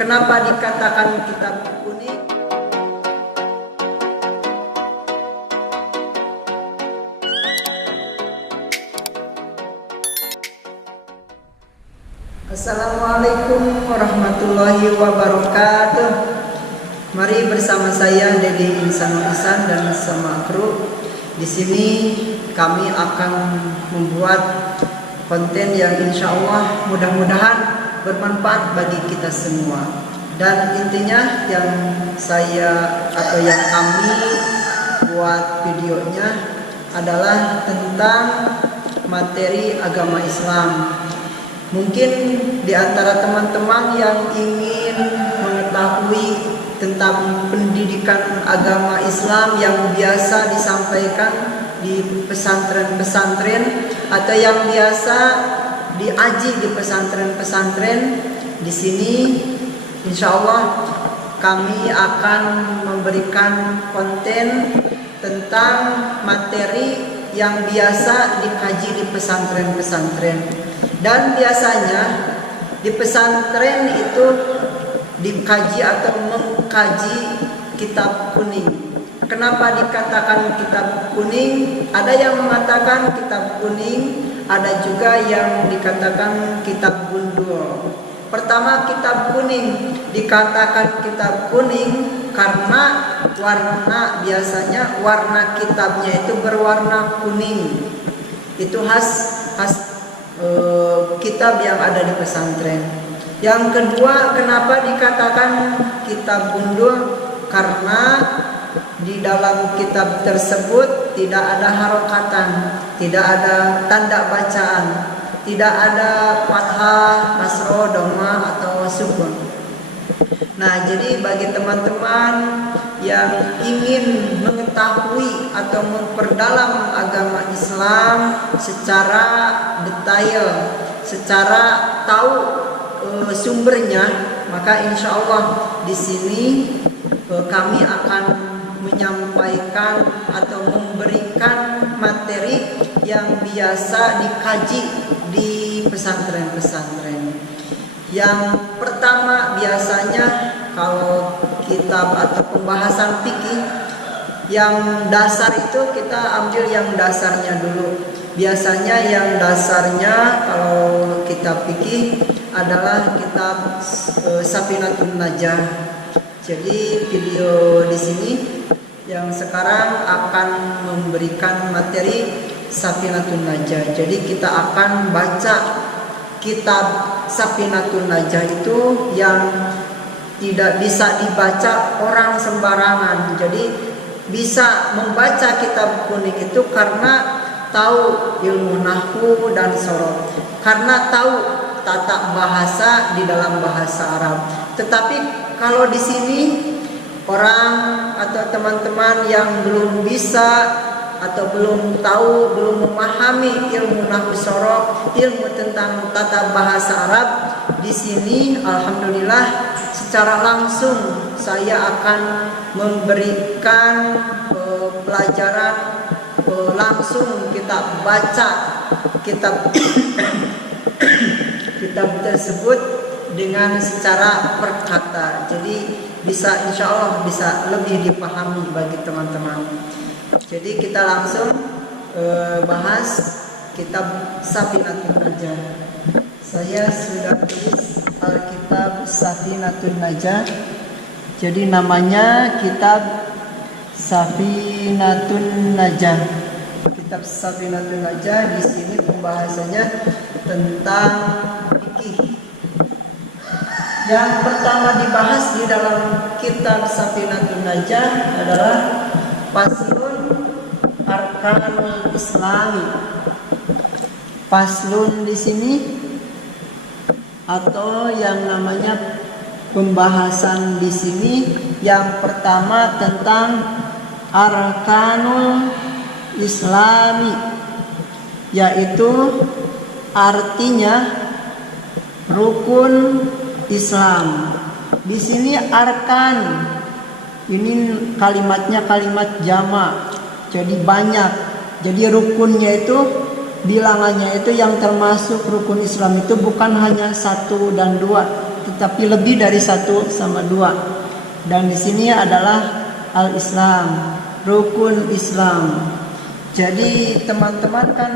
Kenapa dikatakan kitab kuning? Assalamualaikum warahmatullahi wabarakatuh. Mari bersama saya Dedi Insanul Ihsan dan sama kru. Di sini kami akan membuat konten yang insya Allah mudah-mudahan bermanfaat bagi kita semua. Dan intinya yang kami buat videonya adalah tentang materi agama Islam. Mungkin di antara teman-teman yang ingin mengetahui tentang pendidikan agama Islam yang biasa disampaikan di pesantren-pesantren atau yang biasa diaji di pesantren-pesantren, di sini insya Allah kami akan memberikan konten tentang materi yang biasa dikaji di pesantren-pesantren. Dan biasanya di pesantren itu dikaji atau mengkaji kitab kuning. Kenapa dikatakan kitab kuning? Ada yang mengatakan kitab kuning, ada juga yang dikatakan kitab gundul. Pertama, kitab kuning dikatakan kitab kuning karena biasanya warna kitabnya itu berwarna kuning. Itu khas kitab yang ada di pesantren. Yang kedua, kenapa dikatakan kitab gundul? Karena di dalam kitab tersebut tidak ada harokatan, tidak ada tanda bacaan, tidak ada fathah, kasroh, dhamma atau sukun. Nah, jadi bagi teman-teman yang ingin mengetahui atau memperdalam agama Islam secara detail, secara tahu sumbernya, maka insya Allah di sini kami akan menyampaikan atau memberikan materi yang biasa dikaji di pesantren-pesantren. Yang pertama, biasanya kalau kitab atau pembahasan fikih yang dasar itu kita ambil yang dasarnya dulu. Biasanya yang dasarnya kalau kitab fikih adalah kitab Safinatun Najah. Jadi video di sini yang sekarang akan memberikan materi Safinatun Najah. Jadi kita akan baca kitab Safinatun Najah itu yang tidak bisa dibaca orang sembarangan. Jadi bisa membaca kitab kuning itu karena tahu ilmu nahwu dan sorof, karena tahu tata bahasa di dalam bahasa Arab. Tetapi kalau di sini orang atau teman-teman yang belum bisa atau belum tahu, belum memahami ilmu nahwu sorof, ilmu tentang tata bahasa Arab, di sini alhamdulillah secara langsung saya akan memberikan pelajaran langsung. Kita baca kitab tersebut dengan secara perkata, jadi bisa insya Allah bisa lebih dipahami bagi teman-teman. Jadi kita langsung bahas kitab Safinatun Najah. Saya sudah tulis Alkitab Safinatun Najah. Jadi namanya kitab Safinatun Najah. Kitab Safinatun Najah di sini pembahasannya tentang fikih. Yang pertama dibahas di dalam kitab Safinatun Najah adalah Faslun Arkanul Islami. Faslun di sini atau yang namanya pembahasan di sini yang pertama tentang Arkanul Islami, yaitu artinya rukun Islam. Di sini arkan ini kalimatnya kalimat jamak, jadi banyak. Jadi rukunnya itu bilangannya itu yang termasuk rukun Islam itu bukan hanya 1 dan 2, tetapi lebih dari 1 sama 2. Dan di sini adalah al-Islam, rukun Islam. Jadi teman-teman kan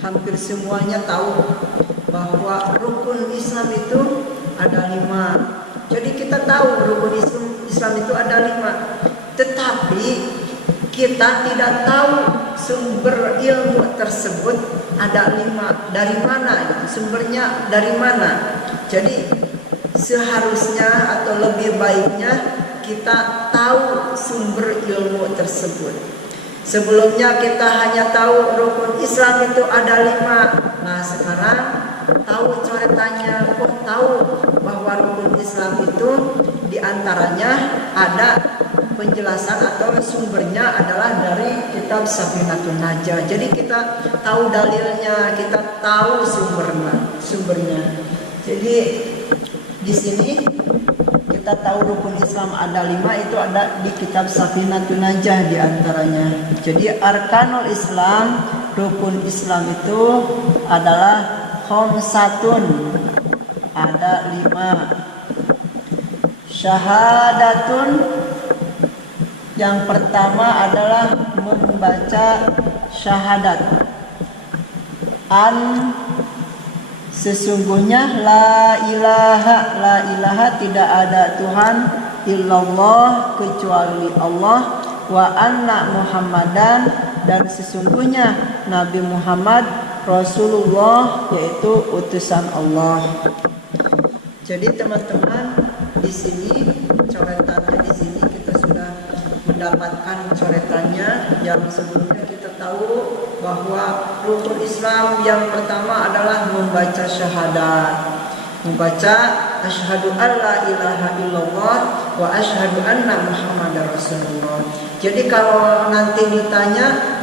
hampir semuanya tahu bahwa rukun Islam itu ada 5. Jadi kita tahu rukun Islam itu ada 5. Tetapi kita tidak tahu sumber ilmu tersebut ada 5. Dari mana? Sumbernya dari mana? Jadi seharusnya atau lebih baiknya kita tahu sumber ilmu tersebut. Sebelumnya kita hanya tahu rukun Islam itu ada 5. Nah sekarang tahu coretannya, tahu bahwa rukun Islam itu diantaranya ada penjelasan atau sumbernya adalah dari kitab Safinatun Najah. Jadi kita tahu dalilnya, kita tahu sumbernya. Jadi di sini kita tahu rukun Islam ada 5, itu ada di kitab Safinatun Najah diantaranya. Jadi arkanul Islam, rukun Islam itu adalah khamsatun, ada 5. Syahadatun, yang pertama adalah membaca syahadat. Sesungguhnya la ilaha tidak ada Tuhan illallah kecuali Allah, wa anna Muhammadan, dan sesungguhnya Nabi Muhammad Rasulullah, yaitu utusan Allah. Jadi teman-teman, di sini coretannya, di sini kita sudah mendapatkan coretannya. Yang sebelumnya kita tahu bahwa rukun Islam yang pertama adalah membaca syahadat, membaca asyhadu alla ilaha illallah wa asyhadu anna Muhammadar Rasulullah. Jadi kalau nanti ditanya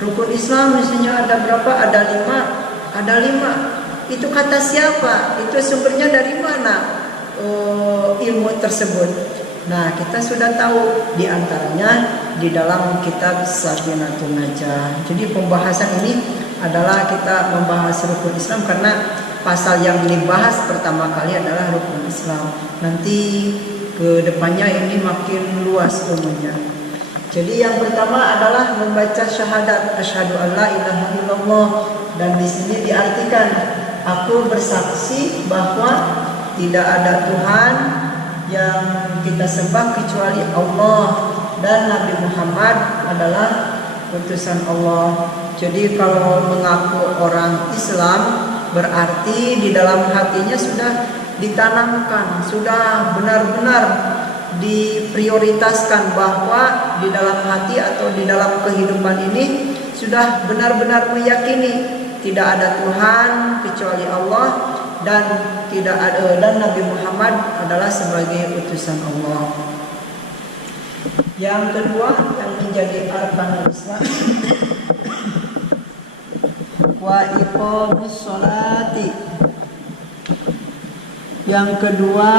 rukun Islam misalnya ada berapa? Ada 5. Ada 5. Itu kata siapa? Itu sumbernya dari mana? Ilmu tersebut. Nah, kita sudah tahu diantaranya di dalam kitab Safinatun Najah. Jadi pembahasan ini adalah kita membahas rukun Islam karena pasal yang dibahas pertama kali adalah rukun Islam. Nanti ke depannya ini makin luas umumnya. Jadi yang pertama adalah membaca syahadat asyhadu alla ilaha illallah, dan di sini diartikan aku bersaksi bahwa tidak ada Tuhan yang kita sembah kecuali Allah, dan Nabi Muhammad adalah utusan Allah. Jadi kalau mengaku orang Islam berarti di dalam hatinya sudah ditanamkan, sudah benar-benar diprioritaskan bahwa di dalam hati atau di dalam kehidupan ini sudah benar-benar meyakini tidak ada Tuhan kecuali Allah, dan Nabi Muhammad adalah sebagai utusan Allah. Yang kedua yang menjadi arkanul Islam wa iqamus sholati. Yang kedua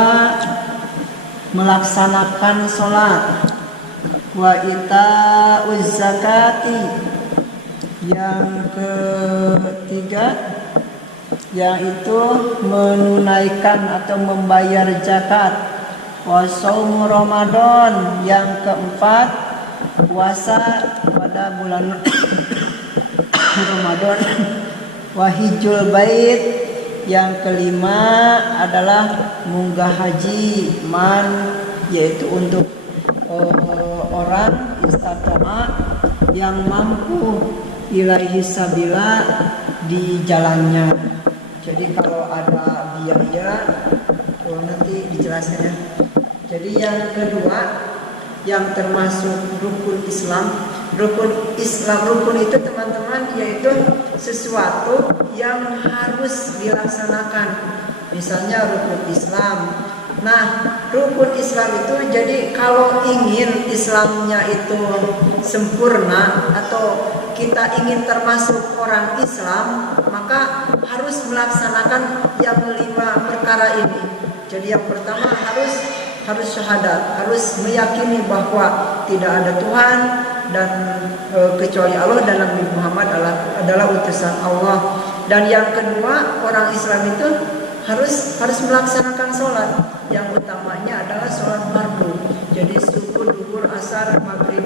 melaksanakan sholat. Wa ita'uz zakati. Yang ketiga yaitu menunaikan atau membayar zakat. Wa shaum Ramadan. Yang keempat puasa pada bulan Ramadan. Wa hijjul bait. Yang kelima adalah munggah haji, yaitu untuk orang istata'a yang mampu ilaihi sabila di jalannya. Jadi kalau ada biaya nanti dijelaskan ya. Jadi yang kedua yang termasuk rukun Islam. Rukun itu teman-teman yaitu sesuatu yang harus dilaksanakan. Misalnya rukun Islam. Nah, rukun Islam itu jadi kalau ingin Islamnya itu sempurna atau kita ingin termasuk orang Islam, maka harus melaksanakan yang 5 perkara ini. Jadi yang pertama harus syahadat, harus meyakini bahwa tidak ada Tuhan dan kecuali Allah, dan Nabi Muhammad adalah utusan Allah. Dan yang kedua, orang Islam itu harus melaksanakan sholat. Yang utamanya adalah sholat fardu. Jadi subuh, duhur, asar, maghrib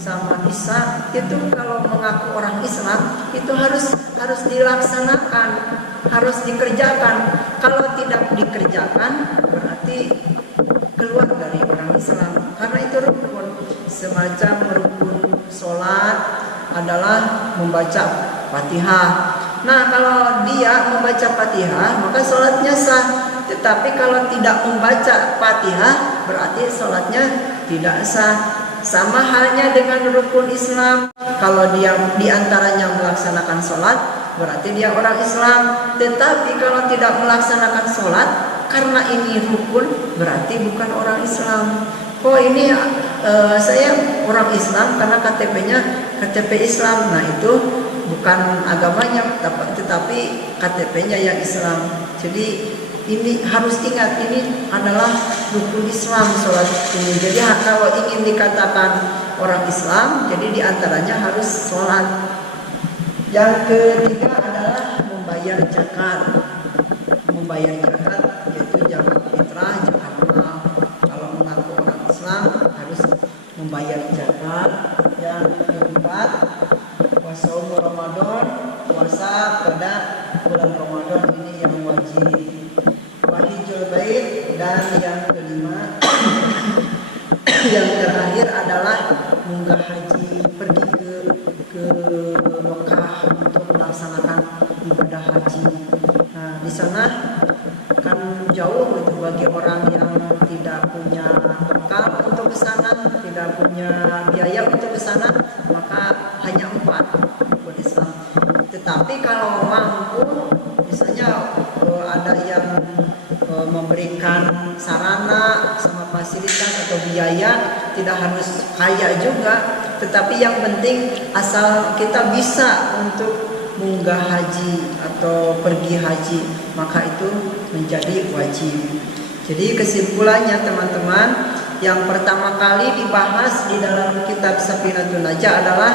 sama isya itu kalau mengaku orang Islam itu harus dilaksanakan, harus dikerjakan. Kalau tidak dikerjakan berarti keluar dari orang Islam, karena itu rukun. Semacam rukun sholat adalah membaca Fatihah. Nah, kalau dia membaca Fatihah maka sholatnya sah. Tetapi kalau tidak membaca Fatihah berarti sholatnya tidak sah. Sama halnya dengan rukun Islam. Kalau dia diantaranya melaksanakan sholat berarti dia orang Islam. Tetapi kalau tidak melaksanakan sholat karena ini rukun berarti bukan orang Islam. Oh ini saya orang Islam karena KTP-nya KTP Islam. Nah itu bukan agamanya tetapi KTP-nya yang Islam. Jadi ini harus ingat, ini adalah rukun Islam sholat ini. Jadi kalau ingin dikatakan orang Islam, jadi diantaranya harus sholat. Yang ketiga adalah membayar zakat. Membayar zakat yaitu zakat fitrah, zakat mal. Kalau mengaku orang Islam harus membayar zakat. Yang keempat, puasa Ramadan, puasa pada bulan Ramadan ini yang wajib. Wahijul bait, dan yang kelima yang terakhir adalah munggah haji, pergi ke Mekah untuk melaksanakan ibadah haji. Nah, di sana kan jauh itu bagi orang yang tidak punya bekal untuk ke sana, tidak punya biaya untuk ke sana, maka hanya 4 rukun Islam. Tetapi kalau mampu, misalnya ada yang memberikan sarana sama fasilitas atau biaya, tidak harus kaya juga, tetapi yang penting asal kita bisa untuk munggah haji atau pergi haji, maka itu menjadi wajib. Jadi kesimpulannya teman-teman, yang pertama kali dibahas di dalam kitab Safinatun Najah adalah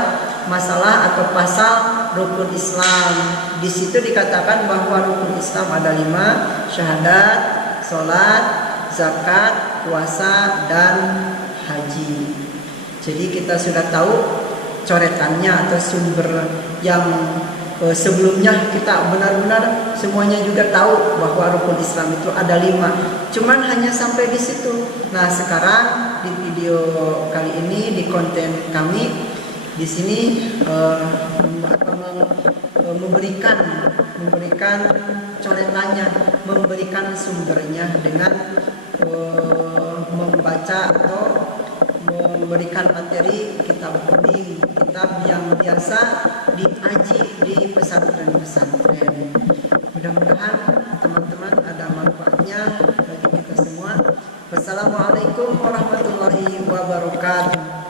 masalah atau pasal rukun Islam. Di situ dikatakan bahwa rukun Islam ada 5: syahadat, sholat, zakat, puasa, dan haji. Jadi kita sudah tahu coretannya atau sumber yang sebelumnya kita benar-benar semuanya juga tahu bahwa rukun Islam itu ada 5. Cuman hanya sampai di situ. Nah, sekarang di video kali ini, di konten kami di sini memberikan coretannya, memberikan sumbernya dengan membaca atau memberikan materi kitab kuning, kitab yang biasa dikaji di pesantren-pesantren. Mudah-mudahan teman-teman ada manfaatnya bagi kita semua. Wassalamualaikum warahmatullahi wabarakatuh.